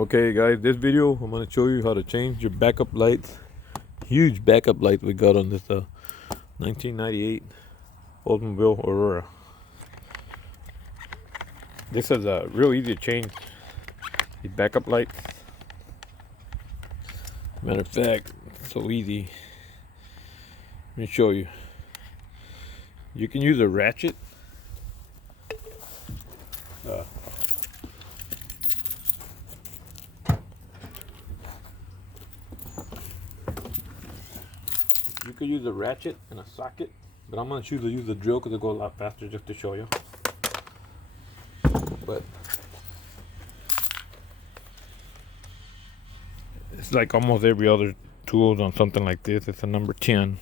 Okay guys, this video I'm going to show you how to change your backup lights. Huge backup light we got on this 1998 Oldsmobile Aurora. This is real easy to change these backup lights. Matter of fact, so easy. Let me show you. You can use a ratchet. You could use a ratchet and a socket, but I'm going to choose to use the drill because it'll go a lot faster just to show you. But it's like almost every other tools on something like this. It's a number 10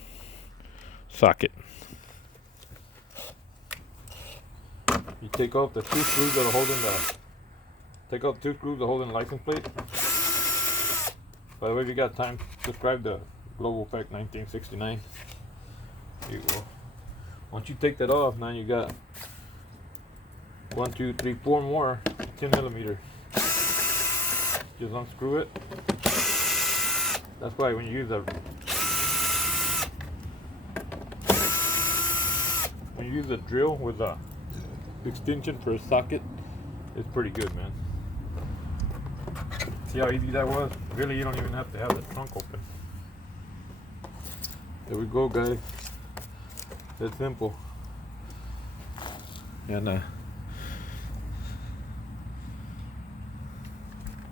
socket. You take off the two screws that are holding the license plate. By the way, if you got time, subscribe to Global Effect 1969. There you go. Once you take that off, now you got 1, 2, 3, 4 more 10mm. Just unscrew it. That's why when you use a drill with a extension for a socket, it's pretty good, man. See how easy that was? Really, you don't even have to have the trunk open. There we go, guys. That's simple. And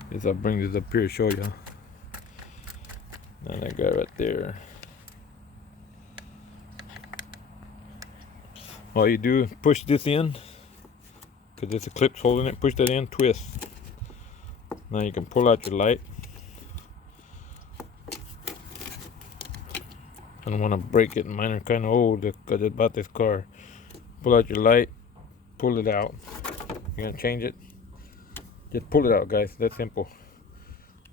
guess I'll bring this up here to show you. And that guy right there. All you do is push this in, because there's a clip holding it. Push that in, twist. Now you can pull out your light. I don't want to break it. Mine are kind of old because I bought this car. Pull out your light, pull it out. You're gonna change it. Just pull it out, guys. That's simple.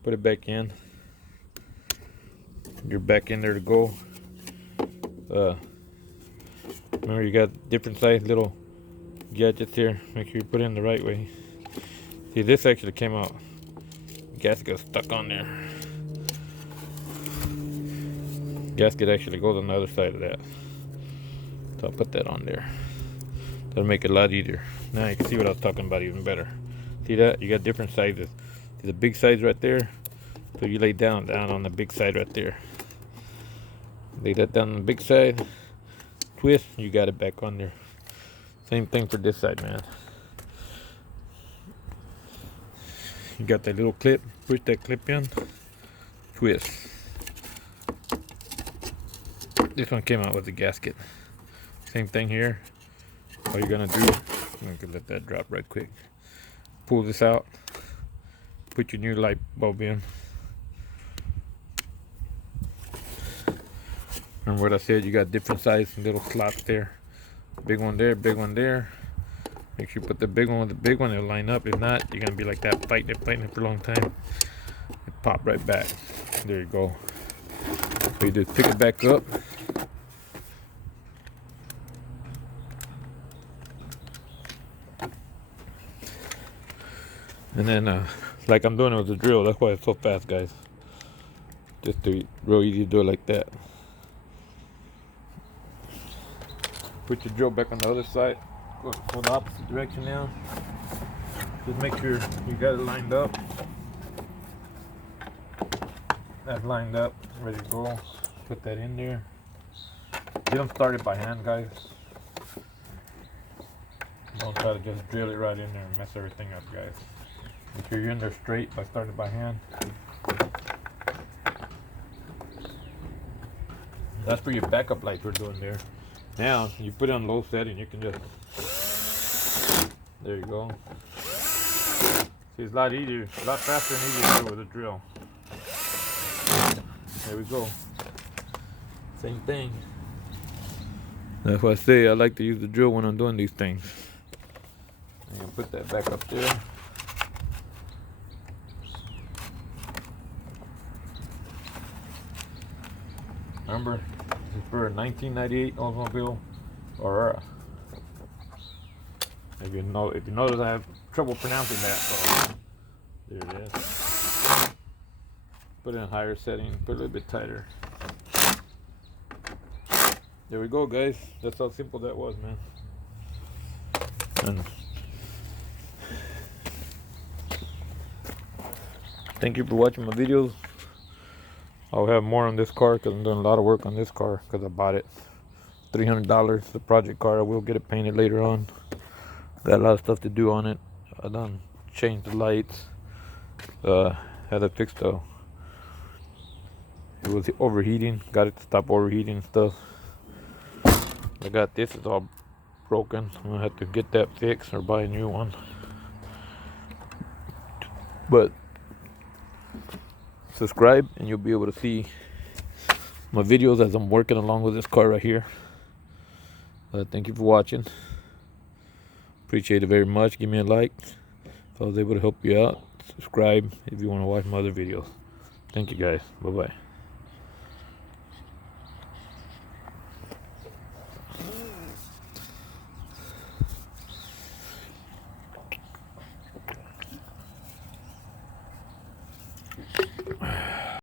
Put it back in. You're back in there to go. Remember, you got different size little gadgets here. Make sure you put it in the right way. See, this actually came out. Gasket got stuck on there. Gasket actually goes on the other side of that. So I'll put that on there. That'll make it a lot easier. Now you can see what I was talking about even better. See that? You got different sizes. See the big size right there? So you lay down on the big side right there. Lay that down on the big side. Twist, you got it back on there. Same thing for this side, man. You got that little clip. Push that clip in. Twist. This one came out with the gasket. Same thing here. All you're gonna do, I'm gonna let that drop right quick. Pull this out. Put your new light bulb in. Remember what I said? You got different size little slots there. Big one there, big one there. Make sure you put the big one with the big one. It'll line up. If not, you're gonna be like that, fighting it for a long time. It pop right back. There you go. So you just pick it back up. And then, like I'm doing it with the drill. That's why it's so fast, guys. Just real easy to do it like that. Put your drill back on the other side. Go the opposite direction now. Just make sure you got it lined up. That's lined up, ready to go. Put that in there. Get them started by hand, guys. Don't try to just drill it right in there and mess everything up, guys. Make sure you're in there straight by starting by hand. That's for your backup light we're doing there. Now, you put it on low setting, you can just, there you go. See, it's a lot easier, a lot faster and easier to do with a drill. There we go. Same thing. That's why I say I like to use the drill when I'm doing these things. I'm gonna put that back up there. Remember, this is for a 1998 Oldsmobile Aurora. If you notice, I have trouble pronouncing that, so there it is. Put it in higher setting, put it a little bit tighter. There we go, guys. That's how simple that was, man. And thank you for watching my videos. I'll have more on this car because I'm doing a lot of work on this car because I bought it. $300, the project car. I will get it painted later on. Got a lot of stuff to do on it. I done changed the lights. Had to fix it was overheating. Got it to stop overheating and stuff. I got this, it's all broken. I'm gonna have to get that fixed or buy a new one. But subscribe and you'll be able to see my videos as I'm working along with this car right here. Thank you for watching. Appreciate it very much. Give me a like if I was able to help you out. Subscribe if you want to watch my other videos. Thank you guys. Bye bye.